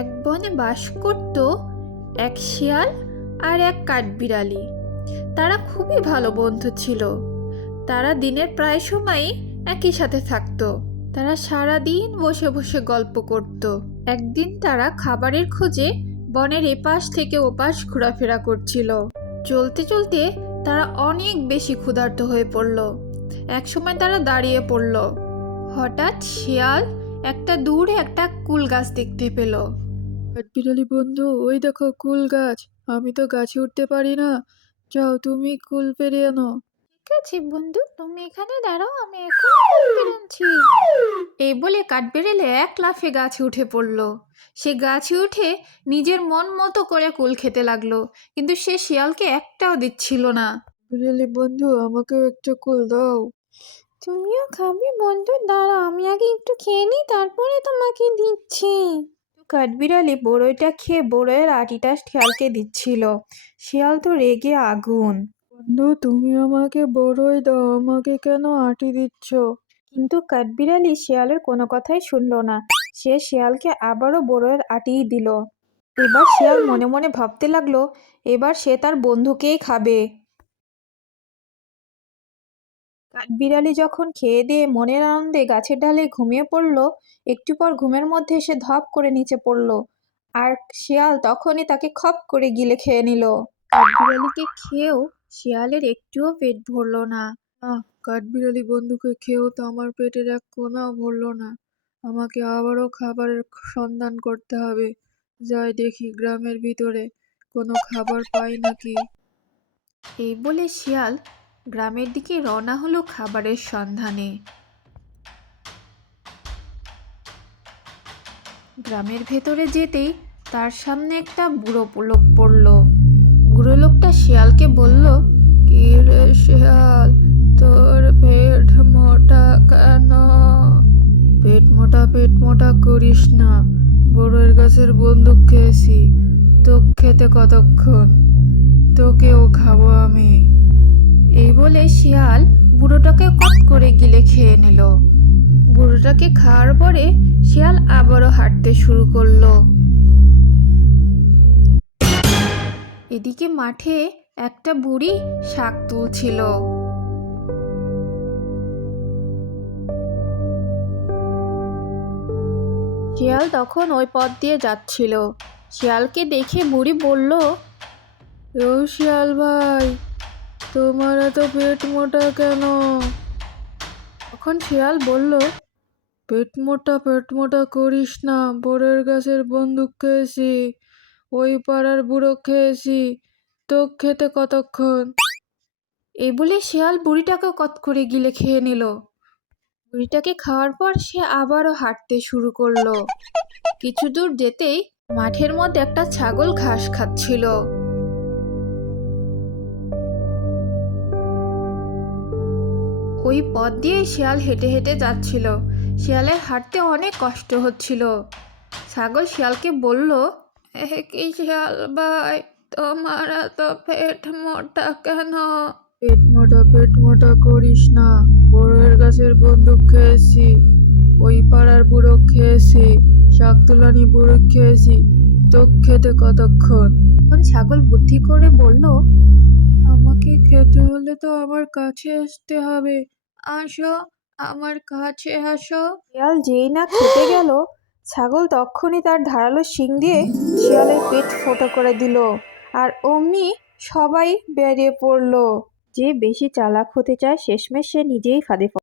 এক বনে বাস করত এক শিয়াল আর এক কাঠবিড়ালি। তারা খুবই ভালো বন্ধু ছিল। তারা দিনের প্রায় সময়ই একই সাথে থাকতো। তারা সারা দিন বসে বসে গল্প করত। একদিন তারা খাবারের খোঁজে বনের এপাশ থেকে ওপাশ ঘোরাফেরা করছিল। চলতে চলতে তারা অনেক বেশি ক্ষুধার্ত হয়ে পড়ল। একসময় তারা দাঁড়িয়ে পড়ল। হঠাৎ শিয়াল একটা দূরে একটা কুল গাছ দেখতে পেল। বিড়ালি বন্ধু ওই দেখো কুল গাছ। আমি তো গাছে উঠতে পারি না। যাও তুমি কুল পেরে আনো ঠিক আছে বন্ধু তুমি এখানে দাঁড়াও আমি এখন কুল পেরেছি এই বলে কাঠবেড়েলে এক লাফে গাছে উঠে পড়ল। সে গাছে উঠে নিজের মন মতো করে কুল খেতে লাগল কিন্তু সে শিয়ালকে একটাও দিচ্ছিল না। বিড়ালি বন্ধু আমাকে একটা কুল দাও। তুমিও খাবে বন্ধু দাঁড়াও আমি আগে একটু খেয়ে নিই তারপরে তোমাকে দিচ্ছি। কাঠবিড়ালি বড়ইটা খেয়ে বড়ইয়ের আটিটা শিয়ালকে দিচ্ছিল। শিয়াল তো রেগে আগুন। বন্ধু তুমি আমাকে বড়ই দাও আমাকে কেন আটি দিচ্ছ? কিন্তু কাঠবিড়ালি শিয়ালের কোনো কথাই শুনলো না। সে শিয়ালকে আবারও বড়ইয়ের আটিই দিল। এবার শিয়াল মনে মনে ভাবতে লাগল এবার সে তার বন্ধুকেই খাবে। কাঠবিড়ালি যখন খেয়ে দিয়ে মনের আনন্দে গাছের ডালে ঘুমিয়ে পড়ল একটু পর ঘুমের মধ্যে সে ধপ করে নিচে পড়ল। আর শিয়াল তখনই তাকে খপ করে গিলে খেয়ে নিল। কাঠবিড়ালিকে খেয়েও শিয়ালের একটুও পেট ভরল না। আহ কাঠবিড়ালি বন্ধুকে খেয়েও তো আমার পেটের এক কোনাও ভরল না। আমাকে আবারও খাবারের সন্ধান করতে হবে। যাই দেখি গ্রামের ভিতরে কোনো খাবার পাই নাকি। এই বলে শিয়াল গ্রামের দিকে রওনা হলো খাবারের সন্ধানে। গ্রামের ভেতরে যেতেই তার সামনে একটা বুড়ো লোক পড়ল। বুড়ো লোকটা শিয়ালকে বলল, কি রে শিয়াল, তোর পেট মোটা কেন? পেট মোটা পেট মোটা করিস না। বড়ের গাছের বন্দুক খেয়েছি তো খেতে কতক্ষণ? তোকেও খাব আমি। বলে শিয়াল বুড়োটাকে কট করে গিলে খেয়ে নিল। বুড়োটাকে খাওয়ার পরে শিয়াল আবারও হাঁটতে শুরু করল। এদিকে মাঠে একটা বুড়ি শাক তুলছিল। শিয়াল তখন ওই পথ দিয়ে যাচ্ছিল। শিয়ালকে দেখে বুড়ি বলল, ও শিয়াল ভাই তোমার এত পেট মোটা কেন? তখন শিয়াল বলল, পেট মোটা পেট মোটা করিস না বড়ের গাছের বন্দুক খেয়েছি, ওই পাড়ার বুড়ো খেয়েছি তো খেতে কতক্ষণ? এই বলে শিয়াল বুড়িটাকে কত করে গিলে খেয়ে নিল। বুড়িটাকে খাওয়ার পর সে আবারও হাঁটতে শুরু করল। কিছু দূর যেতেই মাঠের মধ্যে একটা ছাগল ঘাস খাচ্ছিল। ওই পথ দিয়ে শিয়াল হেঁটে হেঁটে যাচ্ছিল। শিয়ালের হাঁটতে অনেক কষ্ট হচ্ছিল। ছাগল শিয়ালকে বলল, "এ কি শিয়াল ভাই, তোমার এত পেট মোটা কেন? পেট মোটা পেট মোটা করিস না বড়ের গাছের বন্দুক খেয়েছি, ওই পাড়ার বুড়ো খেয়েছি, শাক তুলানি বুড়ো খেয়েছি তো খেতে কতক্ষণ? তখন ছাগল বুদ্ধি করে বলল আমাকে খেতে হলে তো আমার কাছে আসতে হবে। আসো আমার কাছে আসো। শিয়াল যেই না খেতে গেল ছাগল তখনই তার ধারালো শিং দিয়ে শিয়ালের পেট ফোটো করে দিল আর অমনি সবাই বেরিয়ে পড়ল। যে বেশি চালাক হতে চায় শেষমেশ সে নিজেই ফাঁদে